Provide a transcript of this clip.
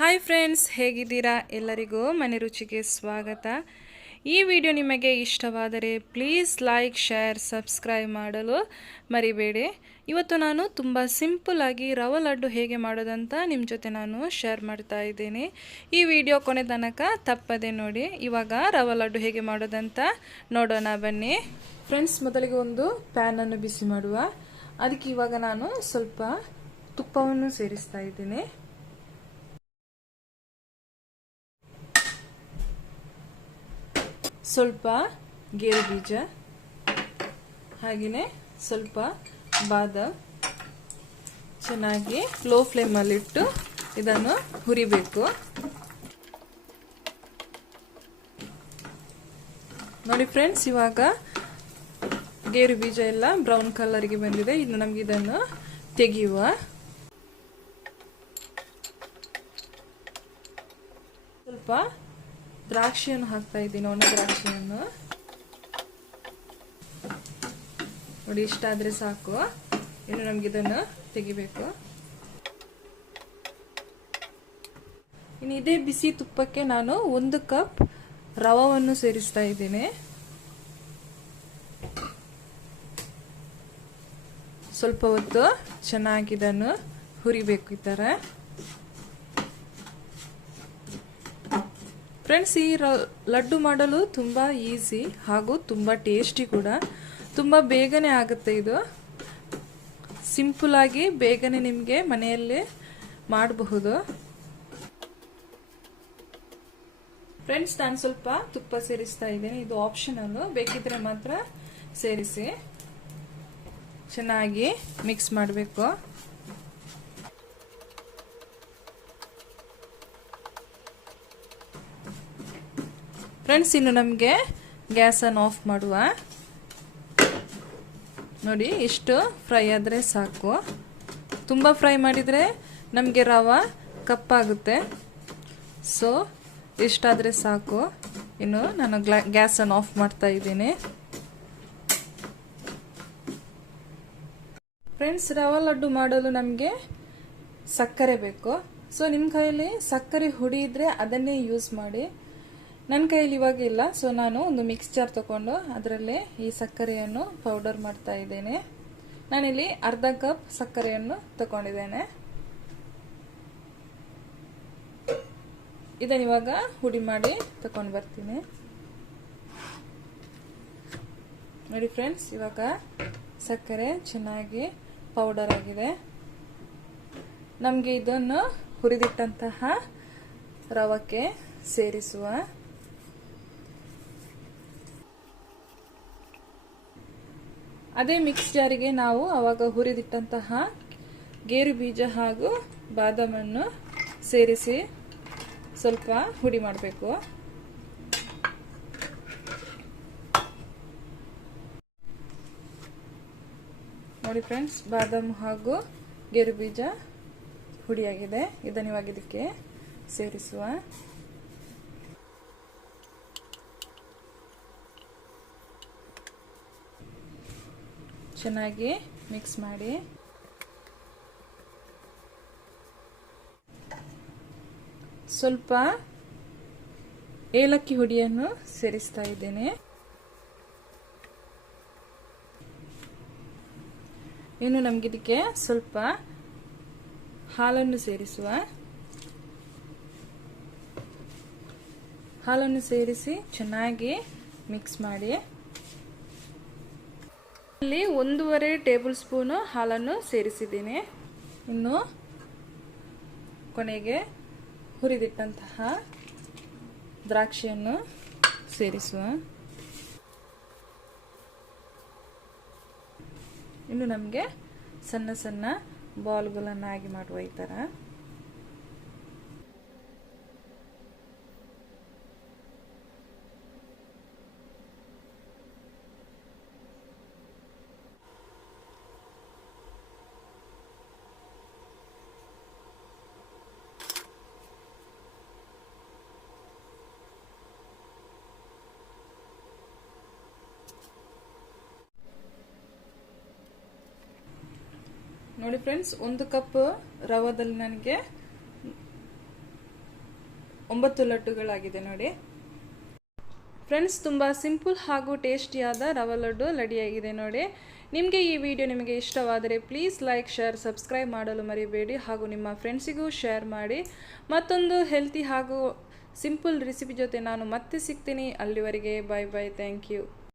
Hi friends, ಹೇಗಿದ್ದೀರಾ? ಎಲ್ಲರಿಗೂ ಮನೆ ರುಚಿಗೆ ಸ್ವಾಗತ. ಈ ವಿಡಿಯೋ ನಿಮಗೆ ಇಷ್ಟವಾದರೆ ಪ್ಲೀಸ್ ಲೈಕ್, ಶೇರ್, ಸಬ್ಸ್ಕ್ರೈಬ್ ಮಾಡಲು ಮರಿಬೇಡಿ. ಇವತ್ತು ನಾನು ತುಂಬ ಸಿಂಪಲ್ಲಾಗಿ ರವೆ ಲಡ್ಡು ಹೇಗೆ ಮಾಡೋದಂತ ನಿಮ್ಮ ಜೊತೆ ನಾನು ಶೇರ್ ಮಾಡ್ತಾ ಇದ್ದೀನಿ. ಈ ವಿಡಿಯೋ ಕೊನೆ ತನಕ ತಪ್ಪದೆ ನೋಡಿ. ಇವಾಗ ರವೆ ಲಡ್ಡು ಹೇಗೆ ಮಾಡೋದಂತ ನೋಡೋಣ ಬನ್ನಿ. ಫ್ರೆಂಡ್ಸ್, ಮೊದಲಿಗೆ ಒಂದು ಪ್ಯಾನನ್ನು ಬಿಸಿ ಮಾಡುವ. ಅದಕ್ಕೆ ಇವಾಗ ನಾನು ಸ್ವಲ್ಪ ತುಪ್ಪವನ್ನು ಸೇರಿಸ್ತಾ ಇದ್ದೀನಿ. ಸ್ವಲ್ಪ ಗೇರು ಬೀಜ, ಹಾಗೆಯೇ ಸ್ವಲ್ಪ ಬಾದಾಮ್. ಚೆನ್ನಾಗಿ ಲೋ ಫ್ಲೇಮಲ್ಲಿಟ್ಟು ಇದನ್ನು ಹುರಿಬೇಕು. ನೋಡಿ ಫ್ರೆಂಡ್ಸ್, ಇವಾಗ ಗೇರು ಬೀಜ ಎಲ್ಲ ಬ್ರೌನ್ ಕಲರ್ಗೆ ಬಂದಿದೆ. ಇನ್ನು ನಮ್ಗೆ ಇದನ್ನು ತೆಗೆಯುವ. ಸ್ವಲ್ಪ ದ್ರಾಕ್ಷಿಯನ್ನು ಹಾಕ್ತಾ ಇದ್ದೀನಿ, ಒಣ ದ್ರಾಕ್ಷಿಯನ್ನು. ನೋಡಿ, ಇಷ್ಟಾದ್ರೆ ಸಾಕು. ಇನ್ನು ನಮ್ಗೆ ಇದನ್ನು ತೆಗಿಬೇಕು. ಇನ್ನು ಇದೇ ಬಿಸಿ ತುಪ್ಪಕ್ಕೆ ನಾನು 1 ಕಪ್ ರವವನ್ನು ಸೇರಿಸ್ತಾ ಇದ್ದೀನಿ. ಸ್ವಲ್ಪ ಹೊತ್ತು ಚೆನ್ನಾಗಿ ಇದನ್ನು ಹುರಿಬೇಕು ಈ ತರ. ಫ್ರೆಂಡ್ಸ್, ಈ ಲಡ್ಡು ಮಾಡಲು ತುಂಬ ಈಸಿ ಹಾಗೂ ತುಂಬ ಟೇಸ್ಟಿ ಕೂಡ. ತುಂಬ ಬೇಗನೆ ಆಗುತ್ತೆ ಇದು. ಸಿಂಪಲ್ ಆಗಿ ಬೇಗನೆ ನಿಮಗೆ ಮನೆಯಲ್ಲೇ ಮಾಡಬಹುದು. ಫ್ರೆಂಡ್ಸ್, ನಾನು ಸ್ವಲ್ಪ ತುಪ್ಪ ಸೇರಿಸ್ತಾ ಇದ್ದೇನೆ. ಇದು ಆಪ್ಷನಲ್, ಬೇಕಿದ್ರೆ ಮಾತ್ರ ಸೇರಿಸಿ. ಚೆನ್ನಾಗಿ ಮಿಕ್ಸ್ ಮಾಡಬೇಕು. ಫ್ರೆಂಡ್ಸ್, ಇನ್ನು ನಮಗೆ ಗ್ಯಾಸನ್ನು ಆಫ್ ಮಾಡುವ. ನೋಡಿ, ಇಷ್ಟು ಫ್ರೈ ಆದರೆ ಸಾಕು. ತುಂಬ ಫ್ರೈ ಮಾಡಿದರೆ ನಮಗೆ ರವೆ ಕಪ್ಪಾಗುತ್ತೆ. ಸೊ ಇಷ್ಟಾದರೆ ಸಾಕು. ಇನ್ನು ನಾನು ಗ್ಯಾಸನ್ನು ಆಫ್ ಮಾಡ್ತಾ ಇದ್ದೀನಿ. ಫ್ರೆಂಡ್ಸ್, ರವೆ ಲಡ್ಡು ಮಾಡಲು ನಮಗೆ ಸಕ್ಕರೆ ಬೇಕು. ಸೊ ನಿಮ್ಮ ಕೈಯಲ್ಲಿ ಸಕ್ಕರೆ ಹುಡಿ ಇದ್ರೆ ಅದನ್ನೇ ಯೂಸ್ ಮಾಡಿ. ನನ್ನ ಕೈಯಲ್ಲಿ ಇವಾಗ ಇಲ್ಲ. ಸೊ ನಾನು ಒಂದು ಮಿಕ್ಸ್ ಜಾರ್ ತಗೊಂಡು ಅದರಲ್ಲಿ ಈ ಸಕ್ಕರೆಯನ್ನು ಪೌಡರ್ ಮಾಡ್ತಾ ಇದ್ದೇನೆ. ನಾನಿಲ್ಲಿ ಅರ್ಧ ಕಪ್ ಸಕ್ಕರೆಯನ್ನು ತಗೊಂಡಿದ್ದೇನೆ. ಇದನ್ನ ಇವಾಗ ಹುಡಿ ಮಾಡಿ ತಕೊಂಡು ಬರ್ತೀನಿ. ನೋಡಿ ಫ್ರೆಂಡ್ಸ್, ಇವಾಗ ಸಕ್ಕರೆ ಚೆನ್ನಾಗಿ ಪೌಡರ್ ಆಗಿದೆ. ನಮಗೆ ಇದನ್ನು ಹುರಿದಿಟ್ಟಂತಹ ರವಕ್ಕೆ ಸೇರಿಸುವ. ಅದೇ ಮಿಕ್ಸ್ ಜಾರಿಗೆ ನಾವು ಆವಾಗ ಹುರಿದಿಟ್ಟಂತಹ ಗೇರು ಬೀಜ ಹಾಗೂ ಬಾದಾಮನ್ನು ಸೇರಿಸಿ ಸ್ವಲ್ಪ ಹುಡಿ ಮಾಡಬೇಕು. ನೋಡಿ ಫ್ರೆಂಡ್ಸ್, ಬಾದಾಮ್ ಹಾಗೂ ಗೇರು ಬೀಜ ಹುಡಿಯಾಗಿದೆ. ಇದನ್ನು ಇವಾಗ ಇದಕ್ಕೆ ಸೇರಿಸುವ. ಚೆನ್ನಾಗಿ ಮಿಕ್ಸ್ ಮಾಡಿ. ಸ್ವಲ್ಪ ಏಲಕ್ಕಿ ಹುಡಿಯನ್ನು ಸೇರಿಸ್ತಾ ಇದ್ದೇನೆ. ಇನ್ನು ನಮಗಿದಕ್ಕೆ ಸ್ವಲ್ಪ ಹಾಲನ್ನು ಸೇರಿಸುವ. ಹಾಲನ್ನು ಸೇರಿಸಿ ಚೆನ್ನಾಗಿ ಮಿಕ್ಸ್ ಮಾಡಿ. ಇಲ್ಲಿ 1.5 ಟೇಬಲ್ ಸ್ಪೂನ್ ಹಾಲನ್ನು ಸೇರಿಸಿದ್ದೀನಿ. ಇನ್ನು ಕೊನೆಗೆ ಹುರಿದಿಟ್ಟಂತಹ ದ್ರಾಕ್ಷಿಯನ್ನು ಸೇರಿಸುವ. ಇನ್ನು ನಮಗೆ ಸಣ್ಣ ಸಣ್ಣ ಬಾಲ್ಗಳನ್ನಾಗಿ ಮಾಡುವ ಈ ತರ. ನೋಡಿ ಫ್ರೆಂಡ್ಸ್, 1 ಕಪ್ ರವದಲ್ಲಿ ನನಗೆ 9 ಲಡ್ಡುಗಳಾಗಿದೆ ನೋಡಿ ಫ್ರೆಂಡ್ಸ್. ತುಂಬ ಸಿಂಪಲ್ ಹಾಗೂ ಟೇಸ್ಟಿಯಾದ ರವೆ ಲಡ್ಡು ರೆಡಿಯಾಗಿದೆ ನೋಡಿ. ನಿಮಗೆ ಈ ವಿಡಿಯೋ ನಿಮಗೆ ಇಷ್ಟವಾದರೆ ಪ್ಲೀಸ್ ಲೈಕ್ ಶೇರ್ ಸಬ್ಸ್ಕ್ರೈಬ್ ಮಾಡಲು ಮರಿಬೇಡಿ ಹಾಗೂ ನಿಮ್ಮ ಫ್ರೆಂಡ್ಸಿಗೂ ಶೇರ್ ಮಾಡಿ. ಮತ್ತೊಂದು ಹೆಲ್ತಿ ಹಾಗೂ ಸಿಂಪಲ್ ರೆಸಿಪಿ ಜೊತೆ ನಾನು ಮತ್ತೆ ಸಿಗ್ತೀನಿ. ಅಲ್ಲಿವರೆಗೆ ಬಾಯ್ ಬಾಯ್. Thank you.